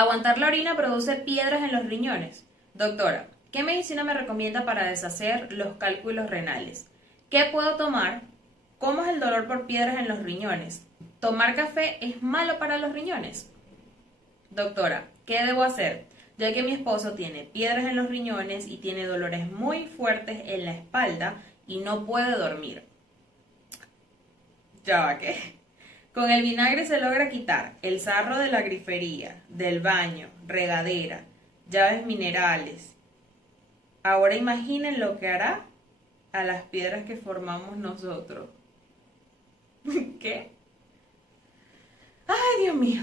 Aguantar la orina produce piedras en los riñones. Doctora, ¿qué medicina me recomienda para deshacer los cálculos renales? ¿Qué puedo tomar? ¿Cómo es el dolor por piedras en los riñones? ¿Tomar café es malo para los riñones? Doctora, ¿qué debo hacer? Ya que mi esposo tiene piedras en los riñones y tiene dolores muy fuertes en la espalda y no puede dormir. Ya va, ¿qué? Con el vinagre se logra quitar el sarro de la grifería, del baño, regadera, llaves minerales. Ahora imaginen lo que hará a las piedras que formamos nosotros. ¿Qué? Ay, Dios mío.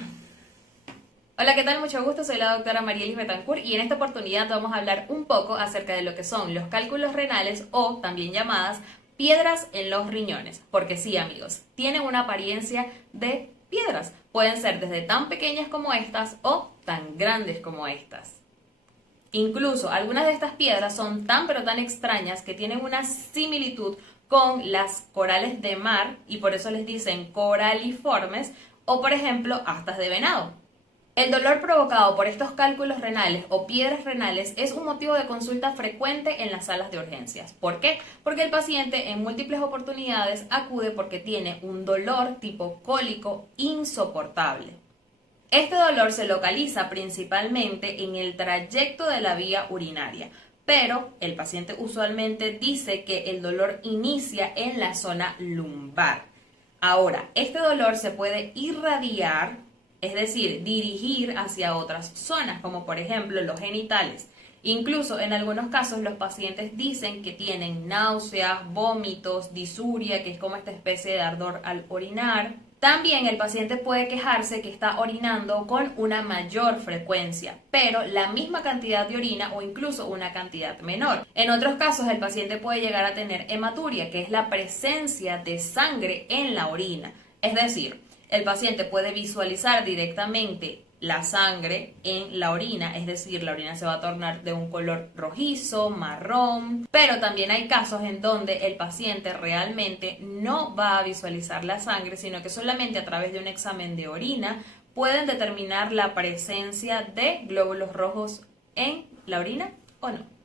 Hola, ¿qué tal? Mucho gusto, soy la doctora Marielis Betancourt y en esta oportunidad vamos a hablar un poco acerca de lo que son los cálculos renales o también llamadas piedras en los riñones. Porque sí, amigos, tienen una apariencia de piedras. Pueden ser desde tan pequeñas como estas o tan grandes como estas. Incluso algunas de estas piedras son tan pero tan extrañas que tienen una similitud con las corales de mar y por eso les dicen coraliformes o por ejemplo astas de venado. El dolor provocado por estos cálculos renales o piedras renales es un motivo de consulta frecuente en las salas de urgencias. ¿Por qué? Porque el paciente en múltiples oportunidades acude porque tiene un dolor tipo cólico insoportable. Este dolor se localiza principalmente en el trayecto de la vía urinaria, pero el paciente usualmente dice que el dolor inicia en la zona lumbar. Ahora, este dolor se puede irradiar, es decir, dirigir hacia otras zonas, como por ejemplo los genitales. Incluso en algunos casos los pacientes dicen que tienen náuseas, vómitos, disuria, que es como esta especie de ardor al orinar. También el paciente puede quejarse que está orinando con una mayor frecuencia, pero la misma cantidad de orina o incluso una cantidad menor. En otros casos el paciente puede llegar a tener hematuria, que es la presencia de sangre en la orina. Es decir, el paciente puede visualizar directamente la sangre en la orina, es decir, la orina se va a tornar de un color rojizo, marrón, pero también hay casos en donde el paciente realmente no va a visualizar la sangre, sino que solamente a través de un examen de orina pueden determinar la presencia de glóbulos rojos en la orina o no.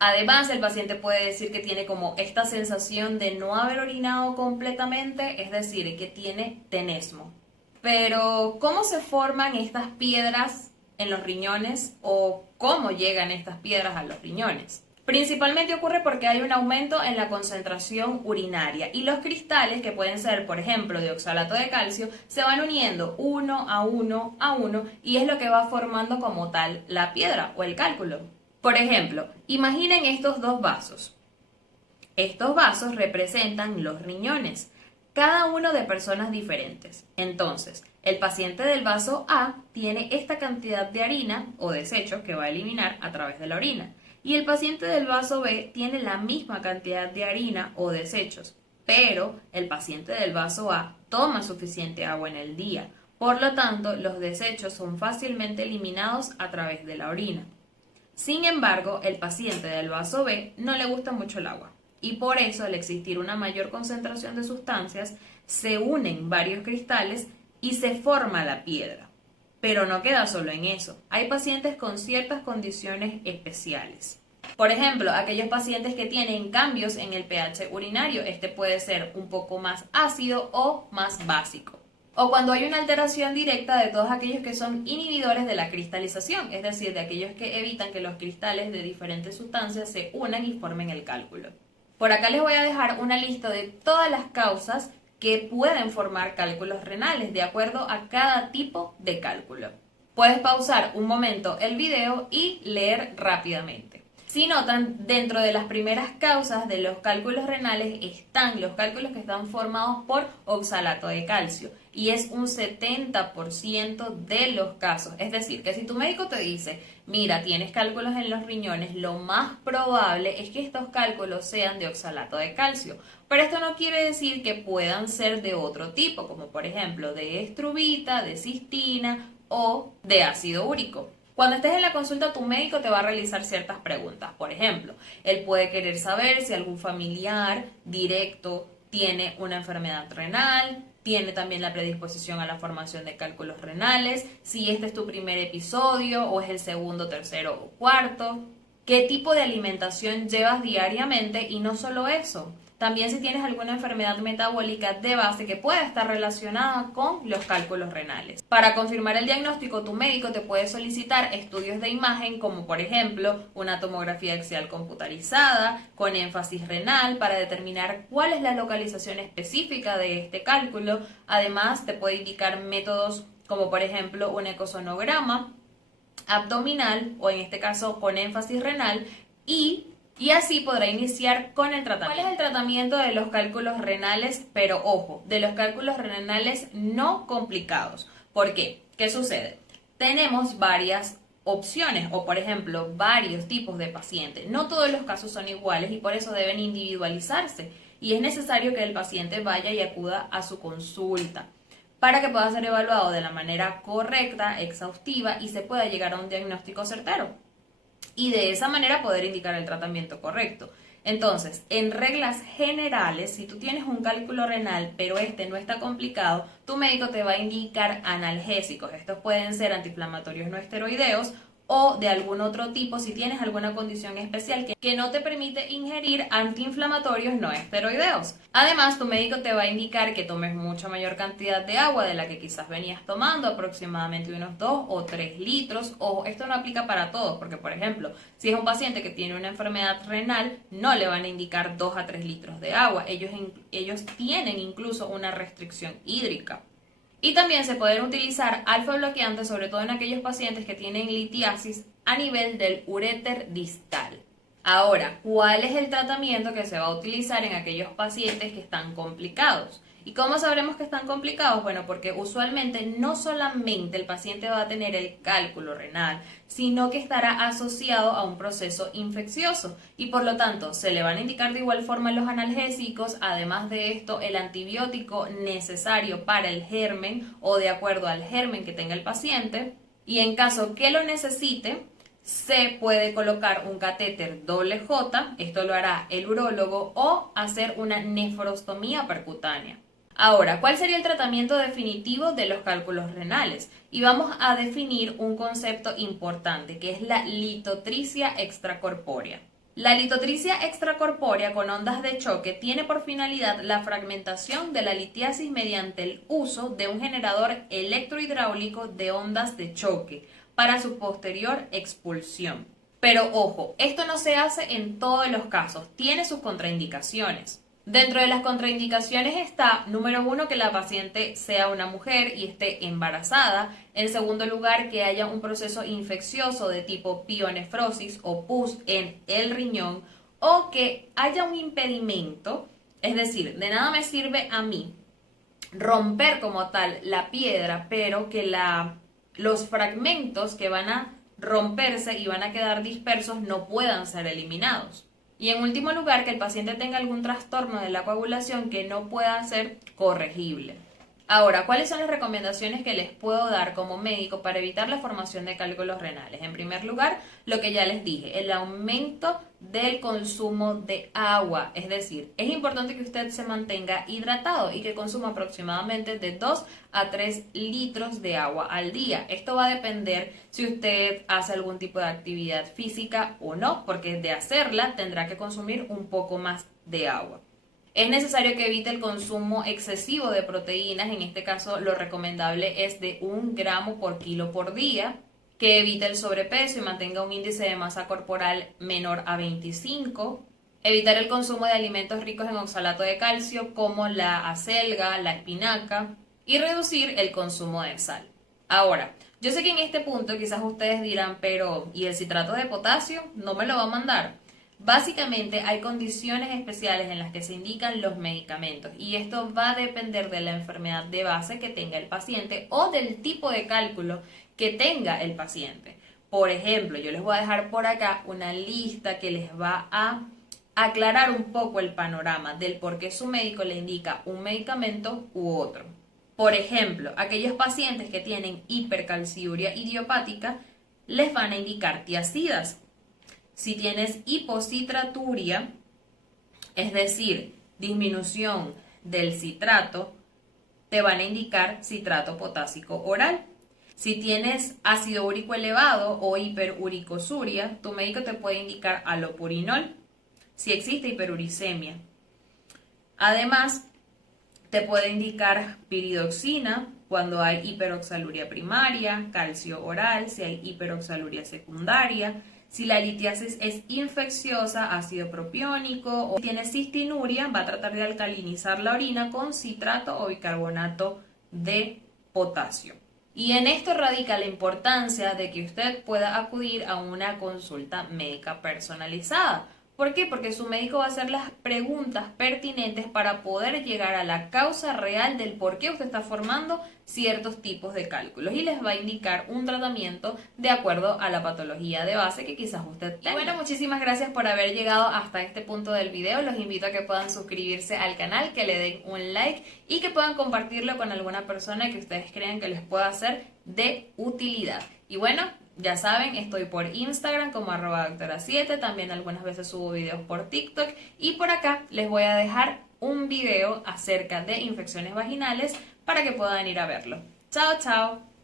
Además, el paciente puede decir que tiene como esta sensación de no haber orinado completamente, es decir, que tiene tenesmo. Pero, ¿cómo se forman estas piedras en los riñones o cómo llegan estas piedras a los riñones? Principalmente ocurre porque hay un aumento en la concentración urinaria y los cristales, que pueden ser, por ejemplo, de oxalato de calcio, se van uniendo uno a uno a uno y es lo que va formando como tal la piedra o el cálculo. Por ejemplo, imaginen estos dos vasos. Estos vasos representan los riñones, cada uno de personas diferentes. Entonces, el paciente del vaso A tiene esta cantidad de harina o desechos que va a eliminar a través de la orina. Y el paciente del vaso B tiene la misma cantidad de harina o desechos, pero el paciente del vaso A toma suficiente agua en el día. Por lo tanto, los desechos son fácilmente eliminados a través de la orina. Sin embargo, el paciente del vaso B no le gusta mucho el agua y por eso al existir una mayor concentración de sustancias se unen varios cristales y se forma la piedra. Pero no queda solo en eso, hay pacientes con ciertas condiciones especiales. Por ejemplo, aquellos pacientes que tienen cambios en el pH urinario, este puede ser un poco más ácido o más básico. O cuando hay una alteración directa de todos aquellos que son inhibidores de la cristalización, es decir, de aquellos que evitan que los cristales de diferentes sustancias se unan y formen el cálculo. Por acá les voy a dejar una lista de todas las causas que pueden formar cálculos renales de acuerdo a cada tipo de cálculo. Puedes pausar un momento el video y leer rápidamente. Si notan, dentro de las primeras causas de los cálculos renales están los cálculos que están formados por oxalato de calcio y es un 70% de los casos. Es decir, que si tu médico te dice, mira, tienes cálculos en los riñones, lo más probable es que estos cálculos sean de oxalato de calcio. Pero esto no quiere decir que puedan ser de otro tipo, como por ejemplo de estrubita, de cistina o de ácido úrico. Cuando estés en la consulta, tu médico te va a realizar ciertas preguntas. Por ejemplo, él puede querer saber si algún familiar directo tiene una enfermedad renal, tiene también la predisposición a la formación de cálculos renales, si este es tu primer episodio o es el segundo, tercero o cuarto, qué tipo de alimentación llevas diariamente y no solo eso. También si tienes alguna enfermedad metabólica de base que pueda estar relacionada con los cálculos renales. Para confirmar el diagnóstico, tu médico te puede solicitar estudios de imagen como por ejemplo una tomografía axial computarizada con énfasis renal para determinar cuál es la localización específica de este cálculo. Además, te puede indicar métodos como por ejemplo un ecosonograma abdominal o en este caso con énfasis renal y así podrá iniciar con el tratamiento. ¿Cuál es el tratamiento de los cálculos renales? Pero ojo, de los cálculos renales no complicados. ¿Por qué? ¿Qué sucede? Tenemos varias opciones o por ejemplo varios tipos de pacientes. No todos los casos son iguales y por eso deben individualizarse y es necesario que el paciente vaya y acuda a su consulta para que pueda ser evaluado de la manera correcta, exhaustiva y se pueda llegar a un diagnóstico certero y de esa manera poder indicar el tratamiento correcto. Entonces, en reglas generales, si tú tienes un cálculo renal, pero este no está complicado, tu médico te va a indicar analgésicos. Estos pueden ser antiinflamatorios no esteroideos o de algún otro tipo si tienes alguna condición especial que no te permite ingerir antiinflamatorios no esteroideos. Además, tu médico te va a indicar que tomes mucha mayor cantidad de agua de la que quizás venías tomando, aproximadamente unos 2 o 3 litros. Ojo, esto no aplica para todos, porque por ejemplo, si es un paciente que tiene una enfermedad renal, no le van a indicar 2 a 3 litros de agua. Ellos tienen incluso una restricción hídrica. Y también se pueden utilizar alfa bloqueantes, sobre todo en aquellos pacientes que tienen litiasis a nivel del uréter distal. Ahora, ¿cuál es el tratamiento que se va a utilizar en aquellos pacientes que están complicados? ¿Y cómo sabremos que están complicados? Bueno, porque usualmente no solamente el paciente va a tener el cálculo renal, sino que estará asociado a un proceso infeccioso y por lo tanto se le van a indicar de igual forma los analgésicos, además de esto el antibiótico necesario para el germen o de acuerdo al germen que tenga el paciente y en caso que lo necesite, se puede colocar un catéter doble J, esto lo hará el urólogo, o hacer una nefrostomía percutánea. Ahora, ¿cuál sería el tratamiento definitivo de los cálculos renales? Y vamos a definir un concepto importante, que es la litotricia extracorpórea. La litotricia extracorpórea con ondas de choque tiene por finalidad la fragmentación de la litiasis mediante el uso de un generador electrohidráulico de ondas de choque para su posterior expulsión. Pero ojo, esto no se hace en todos los casos, tiene sus contraindicaciones. Dentro de las contraindicaciones está, número 1, que la paciente sea una mujer y esté embarazada. En segundo lugar, que haya un proceso infeccioso de tipo pionefrosis o pus en el riñón o que haya un impedimento, es decir, de nada me sirve a mí romper como tal la piedra, pero que los fragmentos que van a romperse y van a quedar dispersos no puedan ser eliminados. Y en último lugar, que el paciente tenga algún trastorno de la coagulación que no pueda ser corregible. Ahora, ¿cuáles son las recomendaciones que les puedo dar como médico para evitar la formación de cálculos renales? En primer lugar, lo que ya les dije, el aumento del consumo de agua. Es decir, es importante que usted se mantenga hidratado y que consuma aproximadamente de 2 a 3 litros de agua al día. Esto va a depender si usted hace algún tipo de actividad física o no, porque de hacerla tendrá que consumir un poco más de agua. Es necesario que evite el consumo excesivo de proteínas, en este caso lo recomendable es de 1 gramo por kilo por día, que evite el sobrepeso y mantenga un índice de masa corporal menor a 25, evitar el consumo de alimentos ricos en oxalato de calcio como la acelga, la espinaca y reducir el consumo de sal. Ahora, yo sé que en este punto quizás ustedes dirán, pero ¿y el citrato de potasio? ¿No me lo va a mandar? Básicamente hay condiciones especiales en las que se indican los medicamentos y esto va a depender de la enfermedad de base que tenga el paciente o del tipo de cálculo que tenga el paciente. Por ejemplo, yo les voy a dejar por acá una lista que les va a aclarar un poco el panorama del por qué su médico le indica un medicamento u otro. Por ejemplo, aquellos pacientes que tienen hipercalciuria idiopática les van a indicar tiazidas. Si tienes hipocitraturia, es decir, disminución del citrato, te van a indicar citrato potásico oral. Si tienes ácido úrico elevado o hiperuricosuria, tu médico te puede indicar alopurinol si existe hiperuricemia. Además, te puede indicar piridoxina cuando hay hiperoxaluria primaria, calcio oral si hay hiperoxaluria secundaria, si la litiasis es infecciosa, ácido propiónico, o si tiene cistinuria, va a tratar de alcalinizar la orina con citrato o bicarbonato de potasio. Y en esto radica la importancia de que usted pueda acudir a una consulta médica personalizada. ¿Por qué? Porque su médico va a hacer las preguntas pertinentes para poder llegar a la causa real del por qué usted está formando ciertos tipos de cálculos y les va a indicar un tratamiento de acuerdo a la patología de base que quizás usted tenga. Y bueno, muchísimas gracias por haber llegado hasta este punto del video. Los invito a que puedan suscribirse al canal, que le den un like y que puedan compartirlo con alguna persona que ustedes crean que les pueda ser de utilidad. Y bueno, ya saben, estoy por Instagram como @doctora7, también algunas veces subo videos por TikTok y por acá les voy a dejar un video acerca de infecciones vaginales para que puedan ir a verlo. Chao, chao.